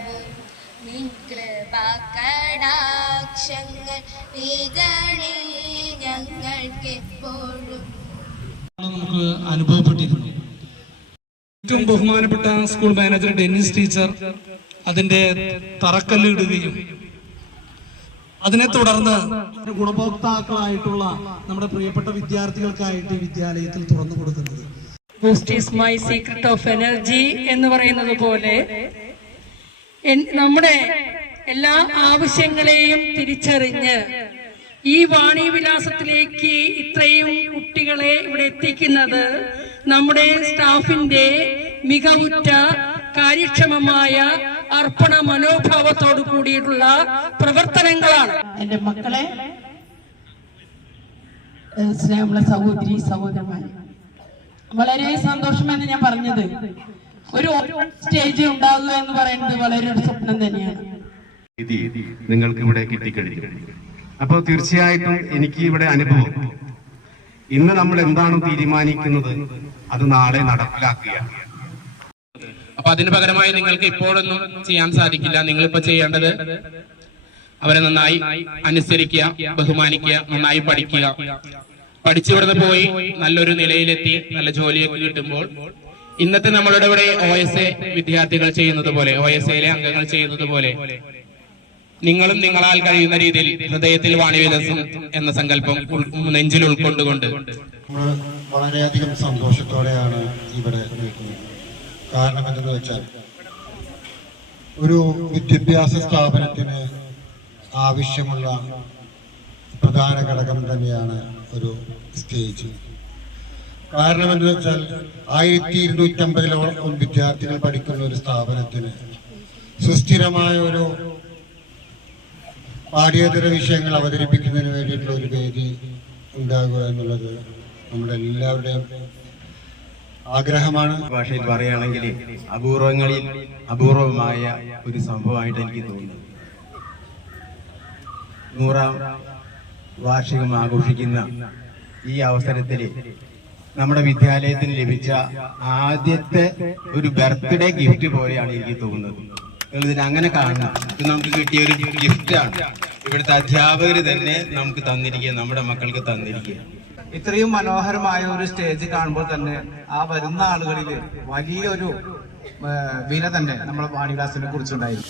കാലവും നിൻ കൃപാകടാക്ഷങ്ങൾ ഏകണേ ഞങ്ങൾക്കെപ്പോഴും. നമുക്ക് അനുഭവപ്പെട്ടിരുന്നു. ഏറ്റവും ബഹുമാനപ്പെട്ട സ്കൂൾ മാനേജർ ഡെന്നിസ് ടീച്ചർ അതിന്റെ തറക്കല്ലിടുകയും അതിനെ തുടർന്ന് ഗുണഭോക്താക്കളായിട്ടുള്ള നമ്മുടെ പ്രിയപ്പെട്ട വിദ്യാർത്ഥികൾക്കായിട്ട് ഈ വിദ്യാലയത്തിൽ തുറന്നു കൊടുക്കുന്നത് boost is my secret of energy എന്ന് പറയുന്നത് പോലെ നമ്മുടെ എല്ലാ ആവശ്യങ്ങളെയും തിരിച്ചറിഞ്ഞ് ഈ വാണിവിലാസത്തിലേക്ക് ഇത്രയും കുട്ടികളെ ഇവിടെ എത്തിക്കുന്നത് നമ്മുടെ സ്റ്റാഫിന്റെ മികവുറ്റ കാര്യക്ഷമമായ അർപ്പണ മനോഭാവത്തോടു കൂടിയിട്ടുള്ള പ്രവർത്തനങ്ങളാണ്. എന്റെ മക്കളെ, സ്നേഹമുള്ള സഹോദരി സഹോദരന്മാരെ, വളരെ സന്തോഷമെന്ന് ഞാൻ പറഞ്ഞത് ഒരു സ്റ്റേജ് ഉണ്ടാകുക എന്ന് പറയുന്നത് വളരെ ഒരു സ്വപ്നം തന്നെയാണ്. നിങ്ങൾക്ക് ഇവിടെ കിട്ടിക്കഴിഞ്ഞു. അപ്പോൾ തീർച്ചയായിട്ടും എനിക്ക് ഇവിടെ അനുഭവം, ഇന്ന് നമ്മൾ എന്താണ് തീരുമാനിക്കുന്നത് അത് നാളെ നടപ്പിലാക്കുകയാണ്. അപ്പൊ അതിന് പകരമായി നിങ്ങൾക്ക് ഇപ്പോഴൊന്നും ചെയ്യാൻ സാധിക്കില്ല. നിങ്ങളിപ്പോ ചെയ്യേണ്ടത് അവരെ നന്നായി അനുസരിക്കുക, ബഹുമാനിക്കുക, നന്നായി പഠിക്കുക. പഠിച്ചിവിടുന്ന് പോയി നല്ലൊരു നിലയിലെത്തി നല്ല ജോലിയൊക്കെ കിട്ടുമ്പോൾ ഇന്നത്തെ നമ്മളുടെ ഇവിടെ OSA വിദ്യാർത്ഥികൾ ചെയ്യുന്നത് പോലെ, OSAയിലെ അംഗങ്ങൾ ചെയ്യുന്നത് പോലെ നിങ്ങളും നിങ്ങളാൽ കഴിയുന്ന രീതിയിൽ ഹൃദയത്തിൽ വാണിവിലാസം എന്ന സങ്കല്പം നെഞ്ചിൽ ഉൾക്കൊണ്ടുകൊണ്ട് വളരെയധികം സന്തോഷത്തോടെയാണ് ഇവിടെ നിൽക്കുന്നത്. കാരണം എന്തെന്ന് വെച്ചാൽ ഒരു വിദ്യാഭ്യാസ സ്ഥാപനത്തിന് ആവശ്യമുള്ള പ്രധാന ഘടകം തന്നെയാണ് ഒരു സ്റ്റേജ്. കാരണം എന്തെന്ന് വെച്ചാൽ 1250 വിദ്യാർത്ഥികൾ പഠിക്കുന്ന ഒരു സ്ഥാപനത്തിന് സുസ്ഥിരമായ ഒരു പാഠ്യേതര വിഷയങ്ങൾ അവതരിപ്പിക്കുന്നതിന് വേണ്ടിയിട്ടുള്ള ഒരു വേദി ഉണ്ടാകുക എന്നുള്ളത് നമ്മുടെ എല്ലാവരുടെയും ആഗ്രഹമാണ്. ഭാഷയിൽ പറയുകയാണെങ്കിൽ അപൂർവങ്ങളിൽ അപൂർവമായ ഒരു സംഭവമായിട്ട് എനിക്ക് തോന്നുന്നു. 100ാം വാർഷികം ആഘോഷിക്കുന്ന ഈ അവസരത്തിൽ നമ്മുടെ വിദ്യാലയത്തിന് ലഭിച്ച ആദ്യത്തെ ഒരു ബർത്ത്ഡേ ഗിഫ്റ്റ് പോലെയാണ് എനിക്ക് തോന്നുന്നത്. ഇതിന് അങ്ങനെ കാണണം. ഇത് നമുക്ക് കിട്ടിയ ഒരു ഗിഫ്റ്റാണ്. ഇവിടുത്തെ അധ്യാപകർ തന്നെ നമുക്ക് തന്നിരിക്കുക, നമ്മുടെ മക്കൾക്ക് തന്നിരിക്കുക. ഇത്രയും മനോഹരമായ ഒരു സ്റ്റേജ് കാണുമ്പോൾ തന്നെ ആ വരുന്ന ആളുകളിൽ വലിയൊരു വില തന്നെ നമ്മുടെ വാണിവിലാസിനെ കുറിച്ചുണ്ടായിരുന്നു.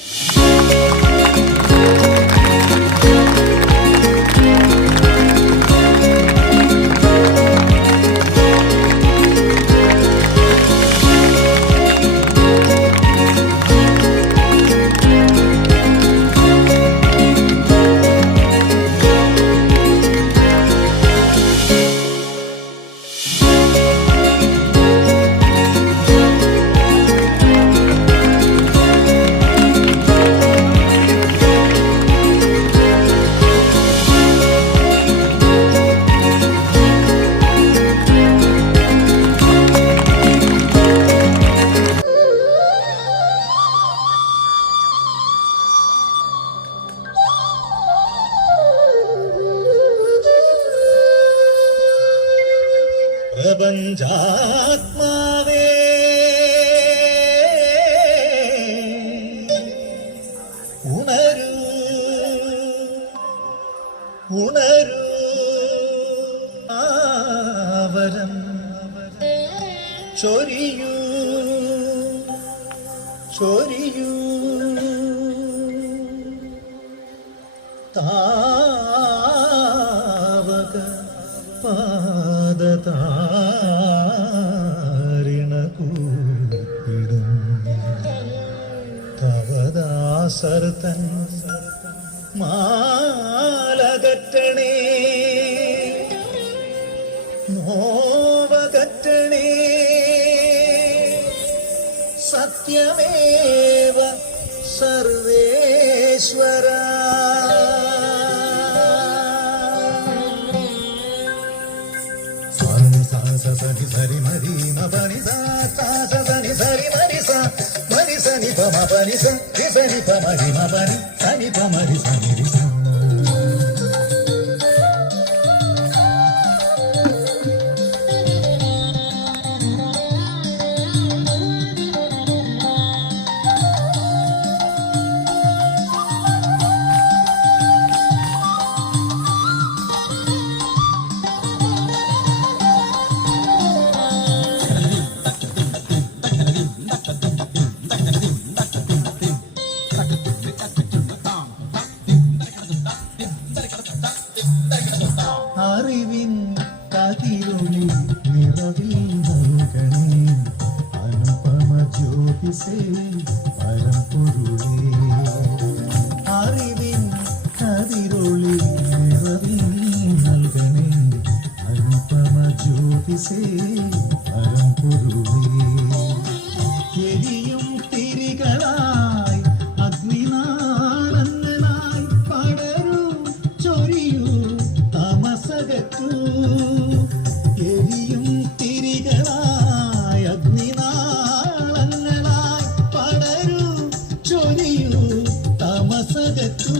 പ്രപഞ്ചാത്മാവേ ഉണരൂ ഉണരൂ ആവരം ചൊരിയൂ ചൊരിയൂ താവക പാദതാരിണകൂപ്പിടും തവദാസർത്തൻ മാലകറ്റണേ നോവകറ്റണേ സത്യമേവ സർവേശ്വര സനി സരി മരി മപനി സനി സരി മരി മരി സനി പമ പനി സനി പമരി മപനി സനി പമരി സനി ജ്യോതിസേ പരമ്പൊരുളേ അറിവിൻ കതിരൊളി നിറവിൻ നൽകണേ അനുപമ ജ്യോതിസേ പരമ്പൊരുളേ എരിയും തിരികളായി അഗ്നിനാളങ്ങളായി പടരൂ ചൊരിയൂ തമസകറ്റൂ എരിയും തിരികളായി അഗ്നിനാളങ്ങളായി പടരൂ ചൊരിയൂ തമസകറ്റൂ